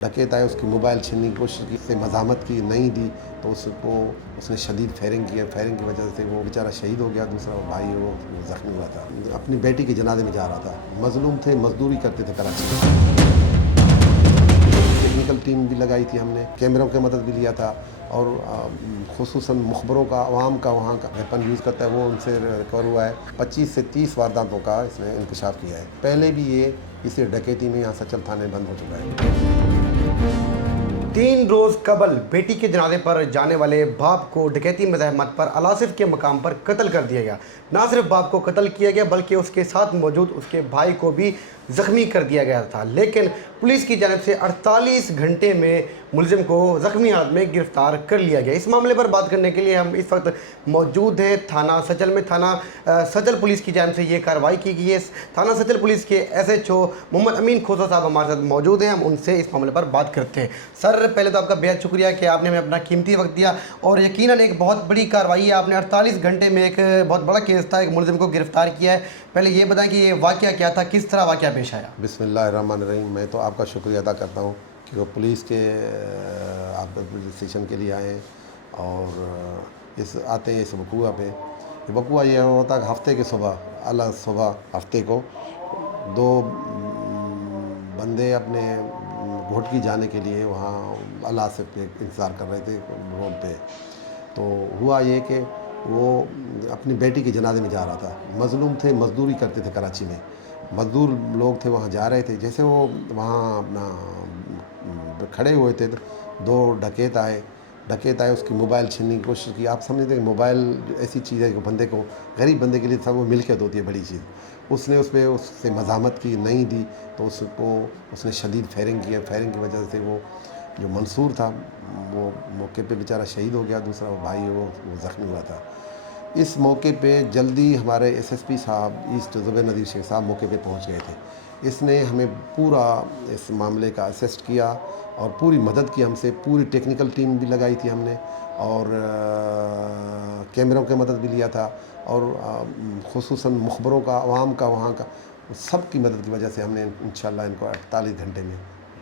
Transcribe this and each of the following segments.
डकैत आए, उसकी मोबाइल छीनने की कोशिश की, उससे मज़ामत की, नहीं दी तो उसने शदीद फायरिंग किया। फायरिंग की वजह से वो बेचारा शहीद हो गया। दूसरा भाई वो ज़ख्मी हुआ था। अपनी बेटी के जनाजे में जा रहा था। मज़लूम थे, मजदूरी करते थे कराची में। टेक्निकल टीम भी लगाई थी हमने, कैमरों की मदद भी लिया था और खुसूसन मुखबरों का, अवाम का वहाँ का वेपन यूज़ करता है वो उनसे रिकवर हुआ है। 25 से 30 वारदातों का इसने इंकशाफ किया है। पहले भी ये इसी डकैती में यहाँ सचल थाने बंद हो चुका है। 3 रोज कबल बेटी के जनाजे पर जाने वाले बाप को डकैती मज़ाहमत पर अलासिफ के मकाम पर कत्ल कर दिया गया। ना सिर्फ बाप को कत्ल किया गया बल्कि उसके साथ मौजूद उसके भाई को भी ज़ख्मी कर दिया गया था। लेकिन पुलिस की जानिब से 48 घंटे में मुलजिम को ज़ख्मी हालत में गिरफ्तार कर लिया गया। इस मामले पर बात करने के लिए हम इस वक्त मौजूद हैं थाना सचल में। थाना सचल पुलिस की जानिब से ये कार्रवाई की गई है। थाना सचल पुलिस के SHO मोहम्मद अमीन खोसा साहब हमारे साथ मौजूद हैं। हम उनसे इस मामले पर बात करते हैं। सर, पहले तो आपका बेहद शुक्रिया कि आपने हमें अपना कीमती वक्त दिया और यकीनन एक बहुत बड़ी कार्रवाई है। आपने 48 घंटे में एक बहुत बड़ा केस था, एक मुलजिम को गिरफ्तार किया है। पहले ये बताएं कि ये वाक़या क्या था, किस तरह वाक़या पेश आया? बिस्मिल्लाहिर्रहमानिर्रहीम। मैं तो आपका शुक्रिया अदा करता हूँ कि वो पुलिस के आप स्टेशन के लिए आए और इस आते हैं इस वकूआ पे। वकूआ ये होता है हफ्ते के सुबह हफ्ते को 2 बंदे अपने घोटकी जाने के लिए वहाँ अलासिफ पे इंतज़ार कर रहे थे रोड पे। तो हुआ ये कि वो अपनी बेटी के जनाजे में जा रहा था। मज़लूम थे, मजदूरी करते थे कराची में। मज़दूर लोग थे, वहाँ जा रहे थे। जैसे वो वहाँ अपना खड़े हुए थे तो 2 डकैत आए, उसकी मोबाइल छीनने की कोशिश की। आप समझते हैं मोबाइल ऐसी चीज़ है कि बंदे को, गरीब बंदे के लिए सब वो मिल्कियत होती है, बड़ी चीज़। उसने उससे मज़ामत की, नहीं दी तो उसने शदीद फायरिंग किया। फायरिंग की वजह से वो जो मंसूर था वो मौके पे बेचारा शहीद हो गया। दूसरा भाई वो ज़ख्मी हुआ था। इस मौके पे जल्दी हमारे SSP साहब ईस्ट ज़ुबैर नज़ीर शेख साहब मौके पे पहुंच गए थे। इसने हमें पूरा इस मामले का असिस्ट किया और पूरी मदद की हमसे। पूरी टेक्निकल टीम भी लगाई थी हमने और कैमरों की मदद भी लिया था और खुसूसन मुखबरों का, अवाम का, वहाँ का सब की मदद की वजह से हमने इंशाल्लाह इनको 48 घंटे में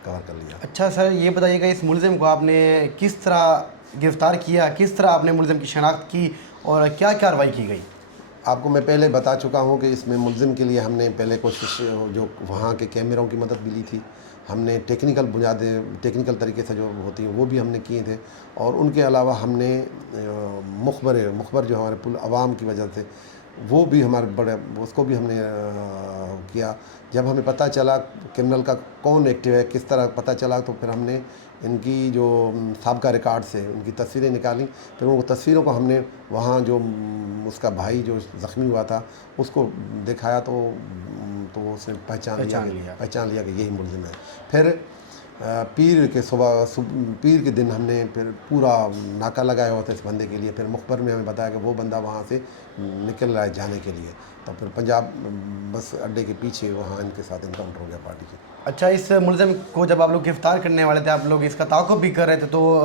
कवर कर लिया। अच्छा सर, ये बताइएगा इस मुलजिम को आपने किस तरह गिरफ़्तार किया, किस तरह आपने मुलजिम की शनाख्त की और क्या कार्रवाई की गई? आपको मैं पहले बता चुका हूँ कि इसमें मुलजिम के लिए हमने पहले कोशिश जो वहाँ के कैमरों की मदद भी ली थी। हमने टेक्निकल तरीके से जो होती हैं वो भी हमने किए थे और उनके अलावा हमने मुखबर जो हमारे अवाम की वजह से वो भी हमारे बड़े, उसको भी हमने किया। जब हमें पता चला क्रिमिनल का कौन एक्टिव है, किस तरह पता चला, तो फिर हमने इनकी जो साबका रिकॉर्ड से उनकी तस्वीरें निकाली। फिर उन तस्वीरों को हमने वहाँ जो उसका भाई जो ज़ख्मी हुआ था उसको दिखाया तो उसने पहचान लिया कि यही मुलजिम है। फिर पीर के दिन हमने फिर पूरा नाका लगाया हुआ था इस बंदे के लिए। फिर मुखबर में हमें बताया कि वो बंदा वहाँ से निकल रहा है जाने के लिए। तो फिर पंजाब बस अड्डे के पीछे वहाँ इनके साथ इनकाउंटर हो गया पार्टी के। अच्छा, इस मुलजिम को जब आप लोग गिरफ़्तार करने वाले थे, आप लोग इसका ताक़ुब भी कर रहे थे, तो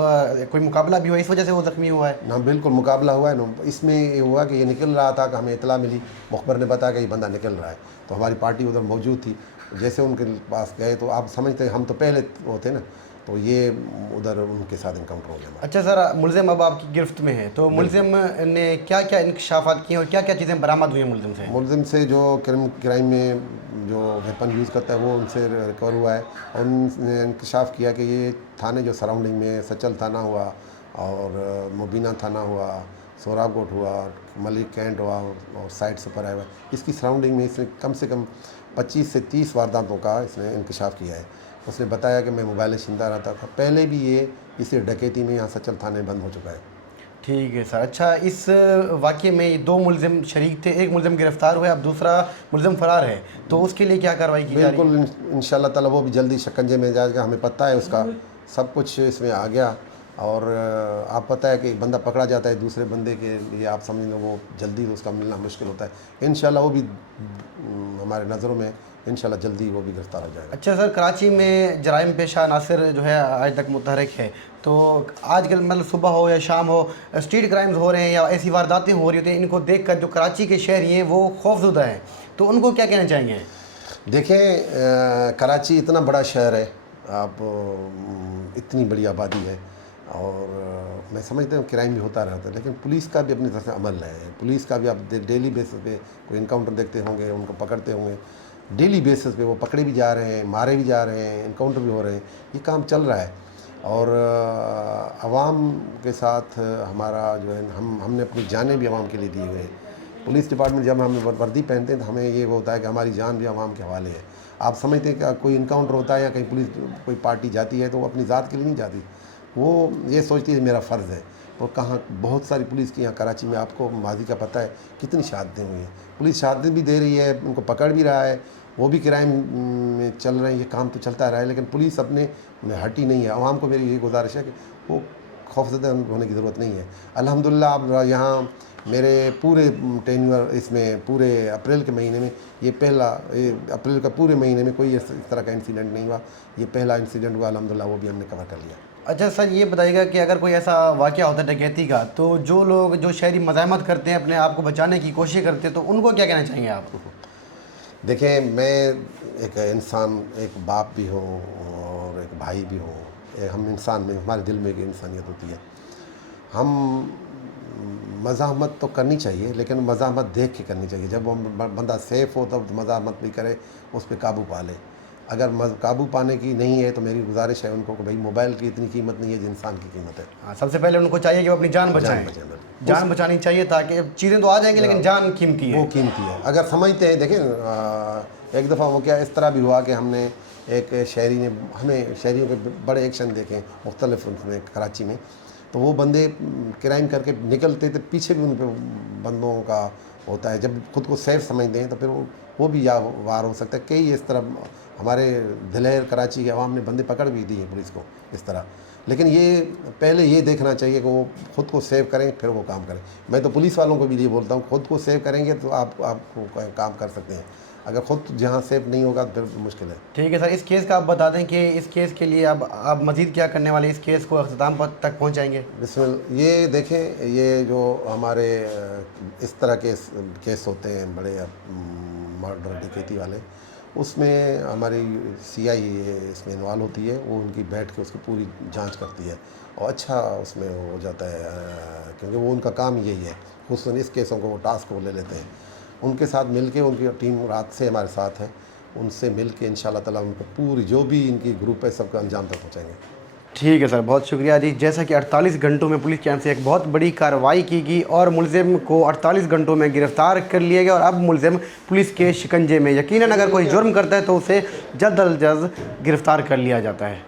कोई मुकाबला भी हुआ, इस वजह से वो ज़ख्मी हुआ है? ना, बिल्कुल मुकाबला हुआ है ना। इसमें ये हुआ कि ये निकल रहा था कि हमें इतला मिली, मुखबर ने बताया कि ये बंदा निकल रहा है। तो हमारी पार्टी उधर मौजूद थी। जैसे उनके पास गए तो आप समझते हैं हम तो पहले होते ना, तो ये उधर उनके साथ इनकाउंटर हो गया। अच्छा सर, मुलजिम अब आपकी गिरफ्त में है, तो मुलजिम ने क्या क्या इंकशाफात किए और क्या क्या चीज़ें बरामद हुई हैं मुलजिम से? जो क्राइम में जो वेपन यूज़ करता है वो उनसे रिकवर हुआ है और उन्होंने इंकशाफ किया कि ये थाने जो सराउंडिंग में सचल थाना हुआ और मुबीना थाना हुआ, सोराबकोट हुआ, मलिक कैंट हुआ और साइड सुपर हाईवे, इसकी सराउंडिंग में इसने कम से कम 25 से 30 वारदातों का इसने इंकशाफ किया है। उसने बताया कि मैं मोबाइल छीनता रहता था। पहले भी ये इसी डकैती में यहाँ सचल थाने बंद हो चुका है। ठीक है सर। अच्छा, इस वाक़ये में 2 मुलजिम शरीक थे, एक मुलजिम गिरफ़्तार हुआ, अब दूसरा मुलजिम फ़रार है, तो उसके लिए क्या कार्रवाई की जा रही है? बिल्कुल इंशाल्लाह ताला वो भी जल्दी शिकंजे में जाएगा। हमें पता है उसका सब कुछ इसमें आ गया और आप पता है कि बंदा पकड़ा जाता है, दूसरे बंदे के लिए आप समझ लो वो जल्दी उसका मिलना मुश्किल होता है। इंशाल्लाह वो भी हमारे नज़रों में इंशाल्लाह जल्दी वो भी गिरफ्तार हो जाएगा। अच्छा सर, कराची में जराइम पेशा नासिर जो है आज तक मुतहरक है, तो आजकल मतलब सुबह हो या शाम हो स्ट्रीट क्राइम्स हो रहे हैं या ऐसी वारदातें हो रही होती हैं, इनको देख कर जो कराची के शहरी हैं वो खौफजुदा हैं, तो उनको क्या कहना चाहेंगे? देखें, कराची इतना बड़ा शहर है आप इतनी बड़ी आबादी है और मैं समझता हूँ क्राइम भी होता रहता है, लेकिन पुलिस का भी अपनी तरफ से अमल है। पुलिस का भी आप डेली बेसिस पे कोई इनकाउंटर देखते होंगे, उनको पकड़ते होंगे, डेली बेसिस पे वो पकड़े भी जा रहे हैं, मारे भी जा रहे हैं, इनकाउंटर भी हो रहे हैं, ये काम चल रहा है। और आवाम के साथ हमारा जो है हमने अपनी जानें भी आवाम के लिए दी हुई हैं। पुलिस डिपार्टमेंट जब हम वर्दी पहनते हैं तो हमें ये होता है कि हमारी जान भी आवाम के हवाले है। आप समझते हैं कि कोई इनकाउंटर होता है या कहीं पुलिस कोई पार्टी जाती है तो वो अपनी ज़ात के लिए नहीं जाती, वो ये सोचती है मेरा फ़र्ज़ है। और कहाँ बहुत सारी पुलिस की यहाँ कराची में आपको माजी का पता है कितनी शहादतें हुई हैं। पुलिस शहादत भी दे रही है, उनको पकड़ भी रहा है, वो भी क्राइम में चल रहे हैं, ये काम तो चलता रहा है, लेकिन पुलिस अपने में हटी नहीं है। आवाम को मेरी ये गुजारिश है कि वो खौफज़दा होने की ज़रूरत नहीं है। अल्हम्दुलिल्लाह अब यहाँ मेरे पूरे टेन्यूर इसमें पूरे अप्रैल के महीने में ये पहला अप्रैल का पूरे महीने में कोई इस तरह का इंसिडेंट नहीं हुआ। ये पहला इंसिडेंट हुआ, अल्हम्दुलिल्लाह वो भी हमने कवर कर लिया। अच्छा सर, ये बताइएगा कि अगर कोई ऐसा वाक़या होता है डकैती का, तो जो लोग जो शहरी मज़ाहमत करते हैं, अपने आप को बचाने की कोशिश करते हैं, तो उनको क्या कहना चाहेंगे आप? देखें, मैं एक इंसान, एक बाप भी हूँ और एक भाई भी हूँ। हम इंसान में, हमारे दिल में एक इंसानियत होती है। हम मज़ाहमत तो करनी चाहिए, लेकिन मज़ाहमत देख के करनी चाहिए। जब वो बंदा सेफ़ हो तब मज़ाहमत भी करे, उस पर काबू पा ले। अगर काबू पाने की नहीं है तो मेरी गुजारिश है उनको कि भाई मोबाइल की इतनी कीमत नहीं है जो इंसान की कीमत है। हाँ, सबसे पहले उनको चाहिए कि वो अपनी जान बचाएं। जान बचानी चाहिए, ताकि चीज़ें तो आ जाएंगी लेकिन जान कीमती है, वो कीमती है। अगर समझते हैं, देखें एक दफ़ा वो क्या इस तरह भी हुआ कि हमने एक शहरी ने, हमें शहरियों के बड़े एक्शन देखे मुख्तलिफ उसमें कराची में, तो वो बंदे क्राइम करके निकलते थे, पीछे भी उन पर बंदों का होता है। जब खुद को सेफ समझते हैं तो फिर वो भी या वार हो सकता है। कई इस तरह हमारे दिलेर कराची के अवाम ने बंदे पकड़ भी दी है पुलिस को इस तरह। लेकिन ये पहले ये देखना चाहिए कि वो ख़ुद को सेव करें फिर वो काम करें। मैं तो पुलिस वालों को भी ये बोलता हूँ, ख़ुद को सेव करेंगे तो आपको काम कर सकते हैं। अगर ख़ुद जहाँ सेफ नहीं होगा तो फिर मुश्किल है। ठीक है सर, इस केस का आप बता दें कि इस केस के लिए आप मज़ीद क्या करने वाले, इस केस को अख्ताम तक पहुँचाएँगे? बिस्मिल्लाह। ये देखें, ये जो हमारे इस तरह के केस होते हैं बड़े मर्डर डकैती वाले, उसमें हमारी CI इसमें इन्वॉल्व होती है। वो उनकी बैठ के उसकी पूरी जांच करती है और अच्छा उसमें हो जाता है, क्योंकि वो उनका काम यही है। खुसूसन इस केसों को वो टास्क को ले लेते हैं। उनके साथ मिलके, उनकी टीम रात से हमारे साथ है, उनसे मिलके इंशाल्लाह ताला उनको पूरी जो भी इनकी ग्रुप है सबका अंजाम तक पहुँचाएँगे। ठीक है सर, बहुत शुक्रिया जी। जैसा कि 48 घंटों में पुलिस की जानिब से एक बहुत बड़ी कार्रवाई की गई और मुलज़िम को 48 घंटों में गिरफ़्तार कर लिया गया और अब मुलज़िम पुलिस के शिकंजे में। यकीनन अगर कोई जुर्म करता है तो उसे जल्द अज जल्द गिरफ़्तार कर लिया जाता है।